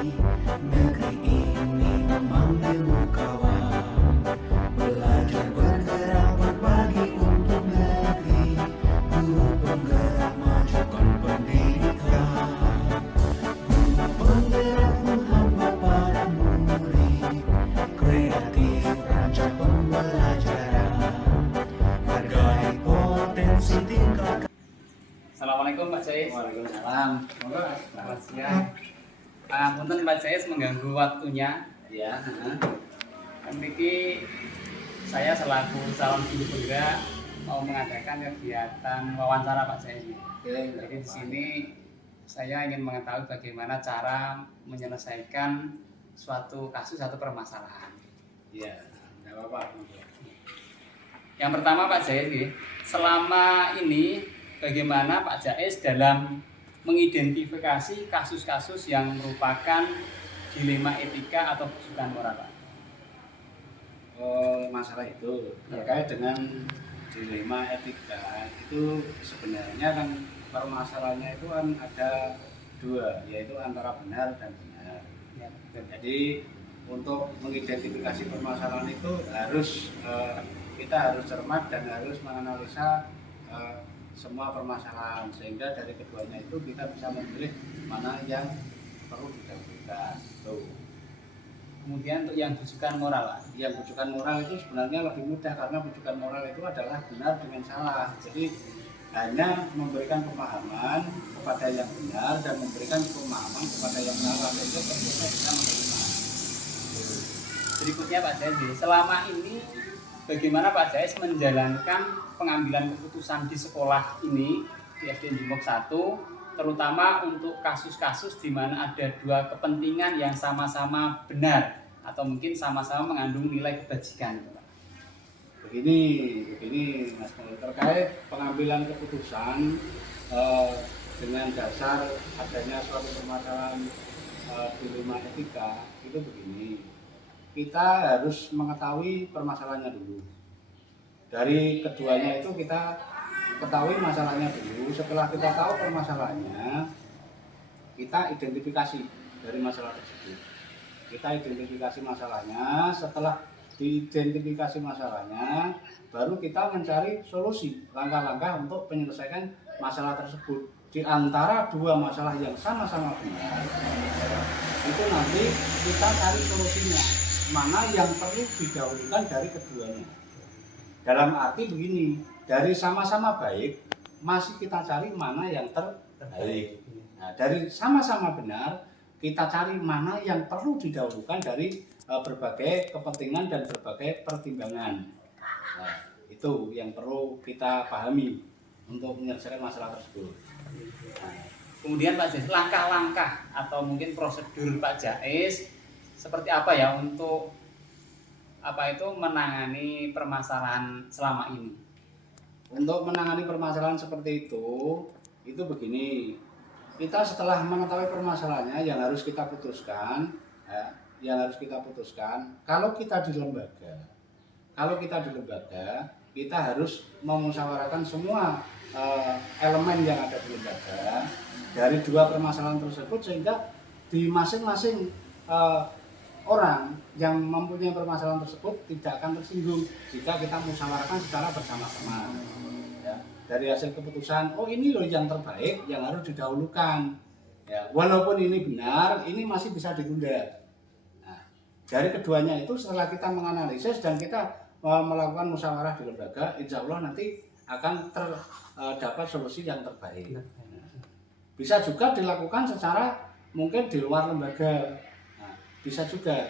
Negeri ini memanggilmu kawan, belajar bergerak berbagi untuk negeri. Guru penggerak majukan pendidikan, guru penggerak menghamba para murid, kreatif rancang pembelajaran, hargai potensi tingkat. Assalamualaikum Pak Jais. Waalaikumsalam. Selamat siang. Punten Pak Jais mengganggu waktunya. Ya. Memiliki saya selaku calon guru penggerak mau mengadakan kegiatan wawancara Pak Jais. Oke. Jadi di sini saya ingin mengetahui bagaimana cara menyelesaikan suatu kasus atau permasalahan. Ya. Tidak apa-apa. Yang pertama Pak Jais, selama ini bagaimana Pak Jais dalam mengidentifikasi kasus-kasus yang merupakan dilema etika atau kesulitan moral, Pak? Masalah itu terkait dengan dilema etika itu sebenarnya kan permasalahannya itu kan ada dua, yaitu antara benar dan benar. Ya, Jadi untuk mengidentifikasi permasalahan itu kita harus cermat dan harus menganalisa semua permasalahan, sehingga dari keduanya itu kita bisa memilih mana yang perlu didahulukan. Kemudian untuk yang rujukan moral, Pak? Yang rujukan moral itu sebenarnya lebih mudah, karena rujukan moral itu adalah benar dengan salah. Jadi hanya memberikan pemahaman kepada yang benar dan memberikan pemahaman kepada yang salah, sehingga tentunya bisa menerima. Berikutnya Pak Jais, selama ini bagaimana Pak Jais menjalankan pengambilan keputusan di sekolah ini di SD Jumok 1, terutama untuk kasus-kasus di mana ada dua kepentingan yang sama-sama benar atau mungkin sama-sama mengandung nilai kebajikan, Pak? Begini Mas Mul, terkait pengambilan keputusan dengan dasar adanya suatu permasalahan dilema etika itu begini. Kita harus mengetahui permasalahannya dulu. Dari keduanya itu kita ketahui masalahnya dulu. Setelah kita tahu permasalahannya, kita identifikasi dari masalah tersebut. Kita identifikasi masalahnya. Setelah diidentifikasi masalahnya, baru kita mencari solusi, langkah-langkah untuk menyelesaikan masalah tersebut. Di antara dua masalah yang sama-sama benar, itu nanti kita cari solusinya, mana yang perlu didahulukan dari keduanya. Dalam arti begini, dari sama-sama baik, masih kita cari mana yang terbaik. Nah, dari sama-sama benar, kita cari mana yang perlu didahulukan dari berbagai kepentingan dan berbagai pertimbangan. Nah, itu yang perlu kita pahami untuk menyelesaikan masalah tersebut. Nah, kemudian Pak Jais, langkah-langkah atau mungkin prosedur Pak Jais seperti apa ya untuk menangani permasalahan selama ini? Untuk menangani permasalahan seperti itu begini. Kita setelah mengetahui permasalahannya yang harus kita putuskan, kalau kita di lembaga, kita harus memusyawarahkan semua elemen yang ada di lembaga dari dua permasalahan tersebut, sehingga di masing-masing orang yang mempunyai permasalahan tersebut tidak akan tersinggung jika kita musyawarahkan secara bersama-sama. Ya, dari hasil keputusan, oh ini loh yang terbaik, yang harus didahulukan. Ya, walaupun ini benar, ini masih bisa ditunda. Nah, dari keduanya itu setelah kita menganalisis dan kita melakukan musyawarah di lembaga, insya Allah nanti akan terdapat solusi yang terbaik. Bisa juga dilakukan secara mungkin di luar lembaga. Bisa juga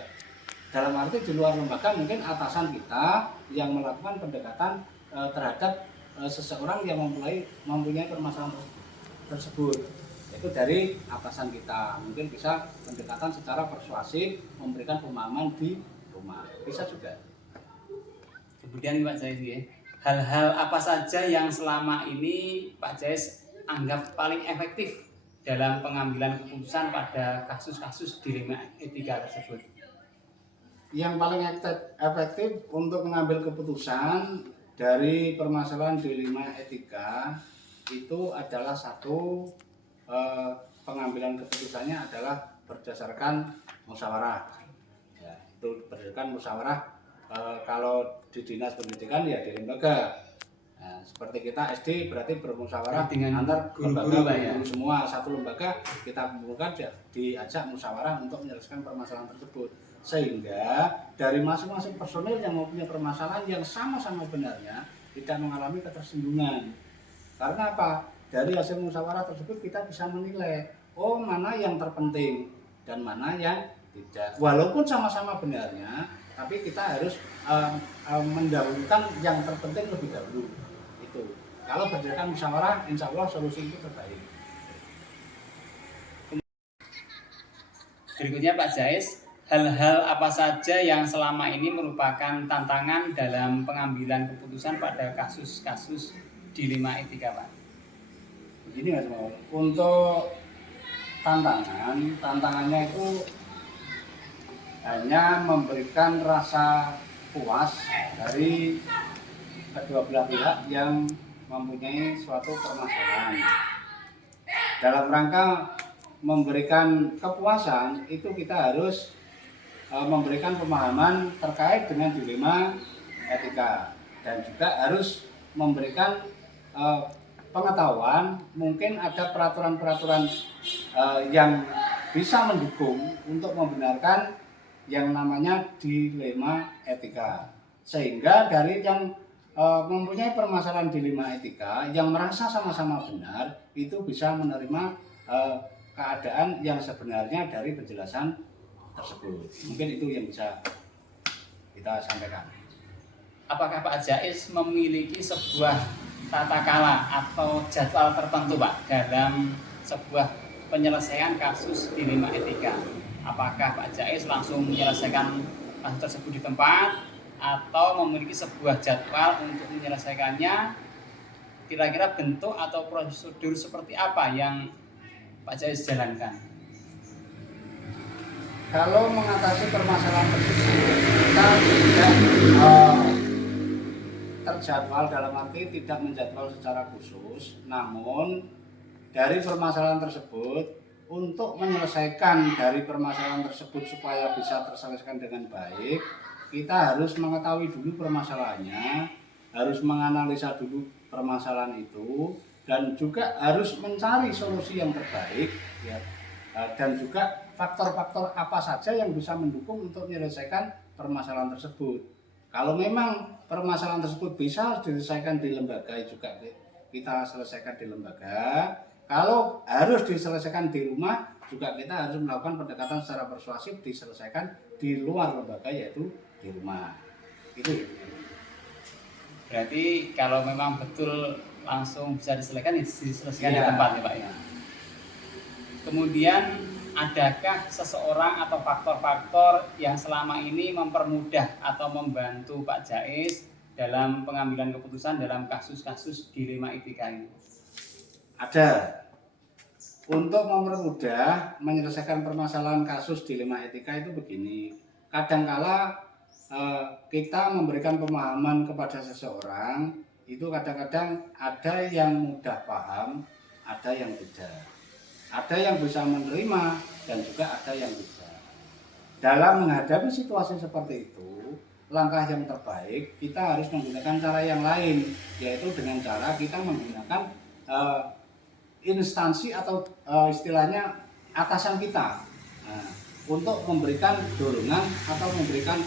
dalam arti di luar lembaga, mungkin atasan kita yang melakukan pendekatan terhadap seseorang yang mempunyai permasalahan tersebut. Itu dari atasan kita, mungkin bisa pendekatan secara persuasif, memberikan pemahaman di rumah, bisa juga. Kemudian Pak Jais, hal-hal apa saja yang selama ini Pak Jais anggap paling efektif dalam pengambilan keputusan pada kasus-kasus dilema etika tersebut? Yang paling efektif untuk mengambil keputusan dari permasalahan dilema etika itu adalah satu, pengambilan keputusannya adalah berdasarkan musyawarah. Ya, itu berdasarkan musyawarah kalau di dinas pendidikan ya di lembaga. Nah, seperti kita SD berarti bermusyawarah dengan antar guru-guru, lembaga, Pak, ya? guru semua satu lembaga kita kumpulkan diajak musyawarah untuk menyelesaikan permasalahan tersebut, sehingga dari masing-masing personil yang mempunyai permasalahan yang sama-sama benarnya tidak mengalami ketersinggungan. Karena apa? Dari hasil musyawarah tersebut kita bisa menilai oh mana yang terpenting dan mana yang tidak. Walaupun sama-sama benarnya, tapi kita harus mendahulukan yang terpenting lebih dahulu. Itu. Kalau berdasarkan musyawarah, insya Allah solusi itu terbaik. Berikutnya Pak Jais, hal-hal apa saja yang selama ini merupakan tantangan dalam pengambilan keputusan pada kasus-kasus dilema etika, Pak? Begini Mas Maul, untuk tantangannya itu hanya memberikan rasa puas dari kedua belah pihak yang mempunyai suatu permasalahan. Dalam rangka memberikan kepuasan itu kita harus memberikan pemahaman terkait dengan dilema etika dan juga harus memberikan pengetahuan mungkin ada peraturan-peraturan yang bisa mendukung untuk membenarkan yang namanya dilema etika, sehingga dari yang mempunyai permasalahan dilema etika yang merasa sama-sama benar itu bisa menerima keadaan yang sebenarnya dari penjelasan tersebut. Mungkin itu yang bisa kita sampaikan. Apakah Pak Jais memiliki sebuah tata kala atau jadwal tertentu, Pak, dalam sebuah penyelesaian kasus dilema etika? Apakah Pak Jais langsung menyelesaikan kasus tersebut di tempat atau memiliki sebuah jadwal untuk menyelesaikannya? Kira-kira bentuk atau prosedur seperti apa yang Pak Jais jalankan? Kalau mengatasi permasalahan tersebut kita tidak terjadwal, dalam arti tidak menjadwal secara khusus, namun dari permasalahan tersebut untuk menyelesaikan dari permasalahan tersebut supaya bisa terselesaikan dengan baik, kita harus mengetahui dulu permasalahannya, harus menganalisa dulu permasalahan itu, dan juga harus mencari solusi yang terbaik, ya, dan juga faktor-faktor apa saja yang bisa mendukung untuk menyelesaikan permasalahan tersebut. Kalau memang permasalahan tersebut bisa diselesaikan di lembaga, juga kita selesaikan di lembaga. Kalau harus diselesaikan di rumah, juga kita harus melakukan pendekatan secara persuasif diselesaikan di luar lembaga, yaitu di rumah. Itu. Berarti kalau memang betul langsung bisa diselesaikan, diselesaikan di Iya. tempat ya Pak ya. Kemudian adakah seseorang atau faktor-faktor yang selama ini mempermudah atau membantu Pak Jais dalam pengambilan keputusan dalam kasus-kasus dilema etika ini? Ada. Untuk mempermudah menyelesaikan permasalahan kasus dilema etika itu begini. Kadangkala kita memberikan pemahaman kepada seseorang itu kadang-kadang ada yang mudah paham, ada yang tidak. Ada yang bisa menerima dan juga ada yang tidak. Dalam menghadapi situasi seperti itu, langkah yang terbaik kita harus menggunakan cara yang lain, yaitu dengan cara kita menggunakan instansi atau istilahnya atasan kita untuk memberikan dorongan atau memberikan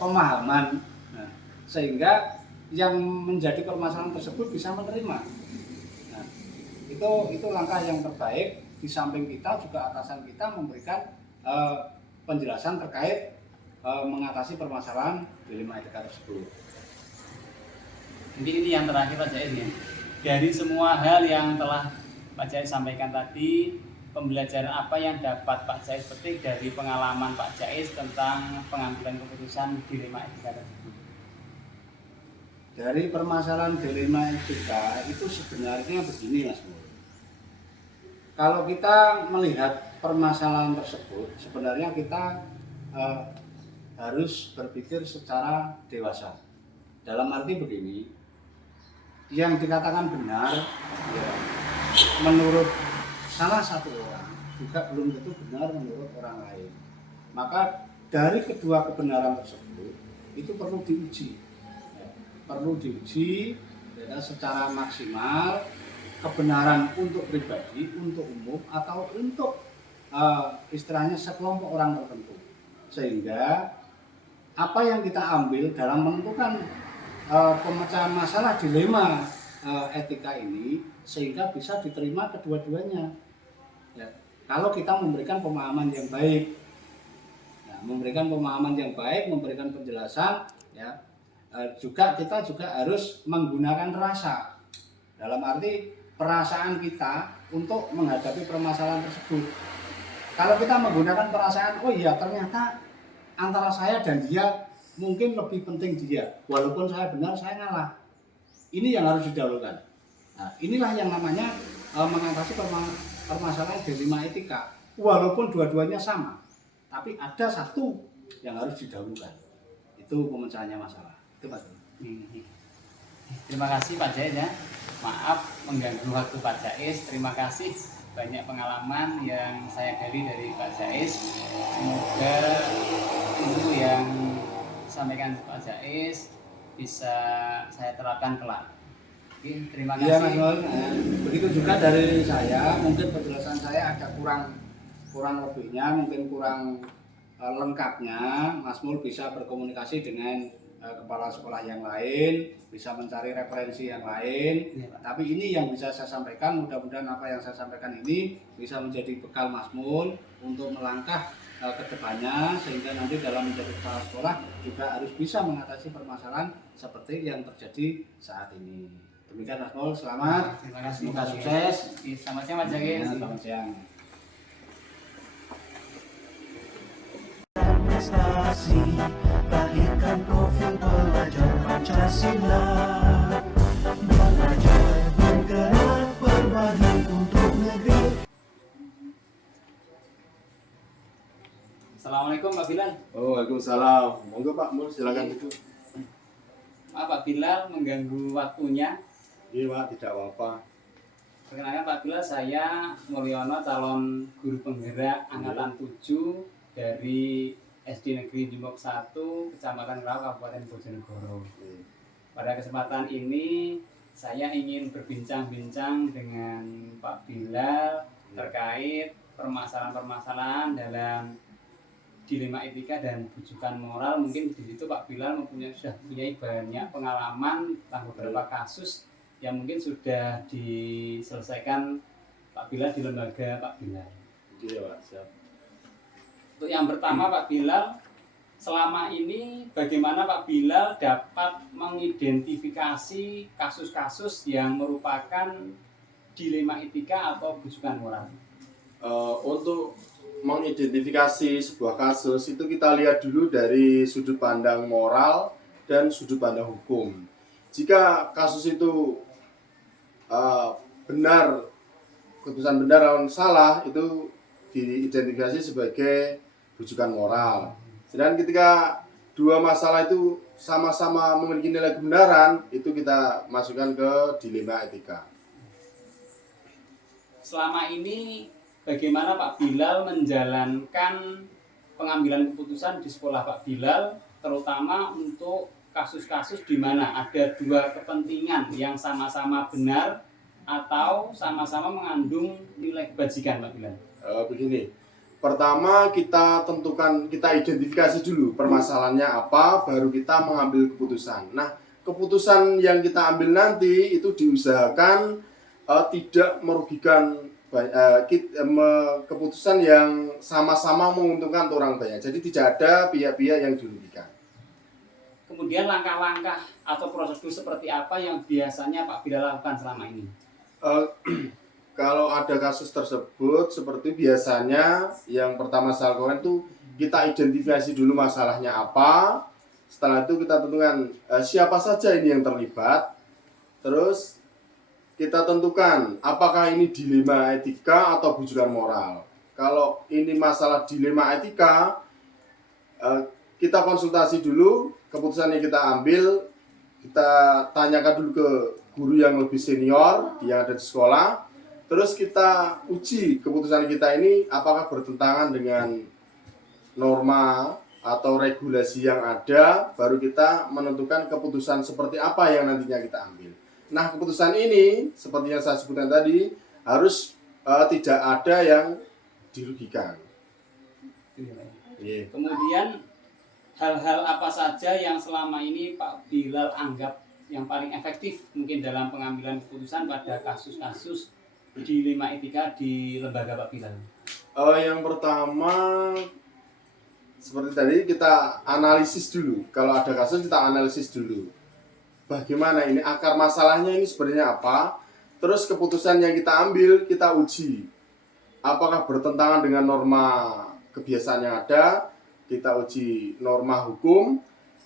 pemahaman, sehingga yang menjadi permasalahan tersebut bisa menerima. Nah, itu langkah yang terbaik. Di samping kita juga atasan kita memberikan penjelasan terkait mengatasi permasalahan dilema etika tersebut. Mungkin ini yang terakhir Pak Jais ya. Dari semua hal yang telah Pak Jais sampaikan tadi, pembelajaran apa yang dapat Pak Jais petik dari pengalaman Pak Jais tentang pengambilan keputusan dilema etika tersebut? Dari permasalahan dilema etika itu sebenarnya begini Mas. Kalau kita melihat permasalahan tersebut, sebenarnya kita harus berpikir secara dewasa. Dalam arti begini, yang dikatakan benar ya, menurut salah satu orang juga belum tentu benar menurut orang lain. Maka dari kedua kebenaran tersebut itu perlu diuji, ya, perlu diuji ya, secara maksimal kebenaran untuk pribadi, untuk umum atau untuk istilahnya sekelompok orang tertentu, sehingga apa yang kita ambil dalam menentukan pemecahan masalah dilema etika ini sehingga bisa diterima kedua-duanya. Ya, kalau kita memberikan pemahaman yang baik, ya, memberikan pemahaman yang baik, memberikan penjelasan, ya, kita juga harus menggunakan rasa dalam arti perasaan kita untuk menghadapi permasalahan tersebut. Kalau kita menggunakan perasaan, oh iya ternyata antara saya dan dia mungkin lebih penting dia, walaupun saya benar saya ngalah. Ini yang harus didahulukan. Nah, inilah yang namanya mengatasi permasalahan dilema etika. Walaupun dua-duanya sama, tapi ada satu yang harus didahulukan. Itu pemecahannya masalah. Itu Mas. Terima kasih Pak Jais ya. Maaf mengganggu waktu Pak Jais. Terima kasih banyak pengalaman yang saya gali dari Pak Jais. Semoga ilmu yang disampaikan Pak Jais bisa saya terapkan kelak. Oke, terima kasih. Iya Mas Mul. Begitu juga dari saya, mungkin penjelasan saya ada kurang lebihnya, mungkin kurang lengkapnya. Mas Mul bisa berkomunikasi dengan kepala sekolah yang lain, bisa mencari referensi yang lain. Ya, Pak. Tapi ini yang bisa saya sampaikan, mudah-mudahan apa yang saya sampaikan ini bisa menjadi bekal Mas Mul untuk melangkah ke depannya, sehingga nanti dalam menjadi kepala sekolah juga harus bisa mengatasi permasalahan seperti yang terjadi saat ini. Demikian Mas Mul, selamat. Terima kasih. Semoga Pak sukses. Jais. Selamat siang Pak Jais. Selamat siang. Prestasi, lahirkan profil pelajar Pancasila, belajar bergerak berbagi untuk negeri. Assalamualaikum Pak Bilal. Oh, waalaikumsalam. Monggo Pak Mul, silakan duduk. Maaf Pak Bilal mengganggu waktunya. Iya Pak, tidak apa-apa. Perkenalkan Pak Bilal, saya Mulyono, calon guru penggerak angkatan 7 dari SD Negeri Jumok 1, Kecamatan Rau, Kabupaten Bojonegoro. Pada kesempatan ini saya ingin berbincang-bincang dengan Pak Bilal terkait permasalahan-permasalahan dalam dilema etika dan bujukan moral. Mungkin di situ Pak Bilal sudah mempunyai banyak pengalaman tentang beberapa kasus yang mungkin sudah diselesaikan Pak Bilal di lembaga Pak Bilal. Iya Pak, siap. Untuk yang pertama Pak Bilal, selama ini bagaimana Pak Bilal dapat mengidentifikasi kasus-kasus yang merupakan dilema etika atau bujukan moral? Untuk mengidentifikasi sebuah kasus itu kita lihat dulu dari sudut pandang moral dan sudut pandang hukum. Jika kasus itu benar, keputusan benar atau salah, itu diidentifikasi sebagai bujukan moral. Sedangkan ketika dua masalah itu sama-sama memiliki nilai kebenaran, itu kita masukkan ke dilema etika. Selama ini bagaimana Pak Bilal menjalankan pengambilan keputusan di sekolah Pak Bilal, terutama untuk kasus-kasus di mana ada dua kepentingan yang sama-sama benar atau sama-sama mengandung nilai kebajikan Pak Bilal? Begini, pertama kita tentukan, kita identifikasi dulu permasalahannya apa, baru kita mengambil keputusan. Nah, keputusan yang kita ambil nanti itu diusahakan tidak merugikan, keputusan yang sama-sama menguntungkan orang banyak. Jadi tidak ada pihak-pihak yang dirugikan. Kemudian langkah-langkah atau prosedur seperti apa yang biasanya Pak Bilal lakukan selama ini? Kalau ada kasus tersebut, seperti biasanya yang pertama saya lakukan itu kita identifikasi dulu masalahnya apa. Setelah itu kita tentukan siapa saja ini yang terlibat. Terus kita tentukan apakah ini dilema etika atau bujukan moral. Kalau ini masalah dilema etika, kita konsultasi dulu, keputusan yang kita ambil, kita tanyakan dulu ke guru yang lebih senior yang ada di sekolah. Terus kita uji keputusan kita ini apakah bertentangan dengan norma atau regulasi yang ada, baru kita menentukan keputusan seperti apa yang nantinya kita ambil. Nah, keputusan ini seperti yang saya sebutkan tadi harus tidak ada yang dirugikan. Yeah. Kemudian hal-hal apa saja yang selama ini Pak Bilal anggap yang paling efektif mungkin dalam pengambilan keputusan pada kasus-kasus dilema etika di lembaga Pak Bilal? Yang pertama seperti tadi kita analisis dulu. Kalau ada kasus kita analisis dulu. Bagaimana ini akar masalahnya ini sebenarnya apa? Terus keputusan yang kita ambil kita uji. Apakah bertentangan dengan norma kebiasaan yang ada? Kita uji norma hukum.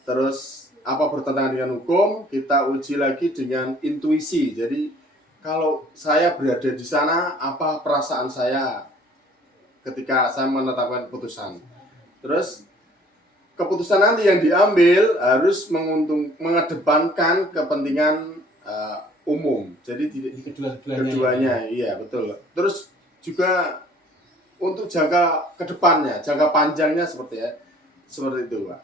Terus apa bertentangan dengan hukum? Kita uji lagi dengan intuisi. Jadi kalau saya berada di sana, apa perasaan saya ketika saya menetapkan keputusan? Terus keputusan nanti yang diambil harus mengedepankan kepentingan umum. Jadi keduanya, iya betul. Terus juga untuk jangka kedepannya, jangka panjangnya seperti itu, Pak.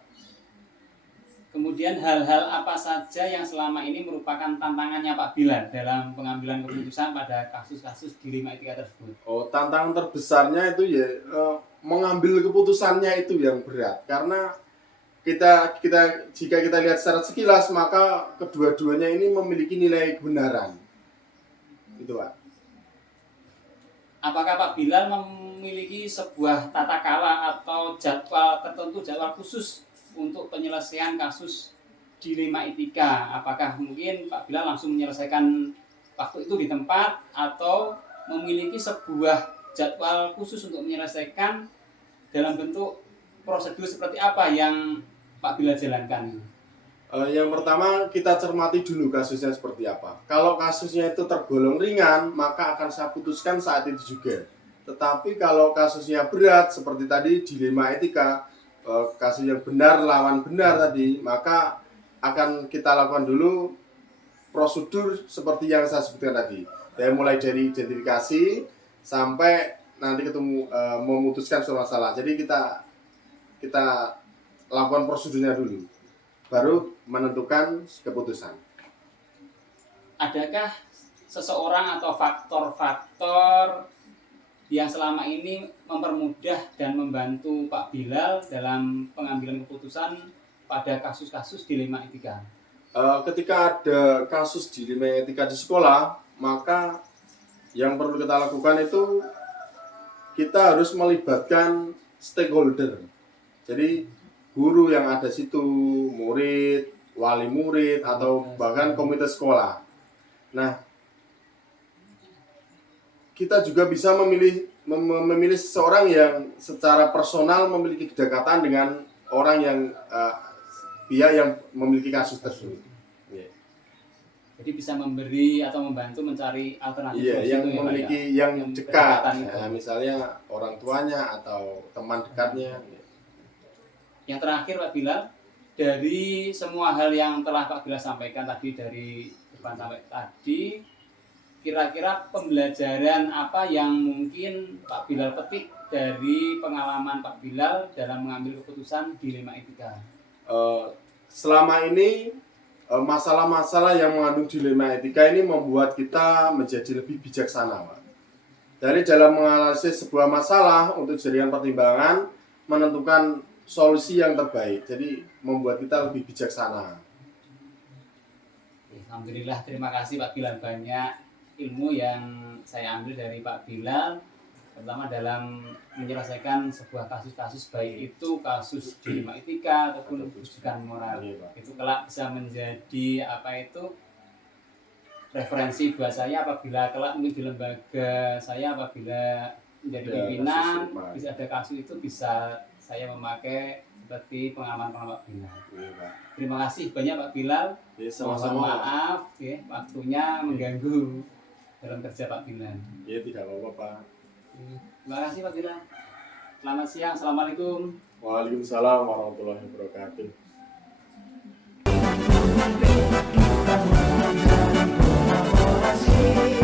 Kemudian hal-hal apa saja yang selama ini merupakan tantangannya Pak Bilal dalam pengambilan keputusan pada kasus-kasus dilema etika tersebut? Tantangan terbesarnya itu ya mengambil keputusannya itu yang berat, karena jika kita lihat secara sekilas maka kedua-duanya ini memiliki nilai kebenaran. Itu, Pak. Apakah Pak Bilal memiliki sebuah tata kala atau jadwal tertentu, jadwal khusus untuk penyelesaian kasus dilema etika? Apakah mungkin Pak Bilal langsung menyelesaikan waktu itu di tempat atau memiliki sebuah jadwal khusus untuk menyelesaikan dalam bentuk prosedur seperti apa yang Pak Bilal jalankan? Yang pertama kita cermati dulu kasusnya seperti apa. Kalau kasusnya itu tergolong ringan, maka akan saya putuskan saat itu juga. Tetapi kalau kasusnya berat seperti tadi dilema etika, kasus yang benar lawan benar tadi, maka akan kita lakukan dulu prosedur seperti yang saya sebutkan tadi. Mulai dari identifikasi sampai nanti ketemu memutuskan suatu masalah. Jadi kita lakukan prosedurnya dulu, baru menentukan keputusan. Adakah seseorang atau faktor-faktor yang selama ini mempermudah dan membantu Pak Bilal dalam pengambilan keputusan pada kasus-kasus dilema etika? Ketika ada kasus dilema etika di sekolah, maka yang perlu kita lakukan itu kita harus melibatkan stakeholder. Jadi guru yang ada situ, murid, wali murid, atau bahkan komite sekolah. Nah, kita juga bisa memilih seseorang yang secara personal memiliki kedekatan dengan orang yang pihak yang memiliki kasus tersebut. Jadi bisa memberi atau membantu mencari alternatif. Iya, yang ya, memiliki ya? yang dekat, misalnya orang tuanya atau teman dekatnya. Yang terakhir Pak Bilal, dari semua hal yang telah Pak Bilal sampaikan tadi dari depan sampai tadi, kira-kira pembelajaran apa yang mungkin Pak Bilal petik dari pengalaman Pak Bilal dalam mengambil keputusan dilema etika? Selama ini masalah-masalah yang mengandung dilema etika ini membuat kita menjadi lebih bijaksana, Pak. Dari dalam menganalisis sebuah masalah untuk jadikan pertimbangan, menentukan solusi yang terbaik. Jadi membuat kita lebih bijaksana. Alhamdulillah, terima kasih Pak Bilal, banyak ilmu yang saya ambil dari Pak Bilal, terutama dalam menyelesaikan sebuah kasus-kasus, baik itu kasus dilema etika ataupun rujukan moral. Itu kelak bisa menjadi referensi buat saya apabila kelak mungkin di lembaga saya apabila menjadi pimpinan, bisa ada kasus itu bisa saya memakai seperti pengalaman Pak Bilal. Terima kasih banyak Pak Bilal. Mohon maaf ya, waktunya mengganggu dalam kerja Pak Bilal. Ya, tidak apa-apa, Pak. Terima kasih Pak Bilal. Selamat siang. Assalamualaikum. Waalaikumsalam warahmatullahi wabarakatuh. Kita menjalin kolaborasi.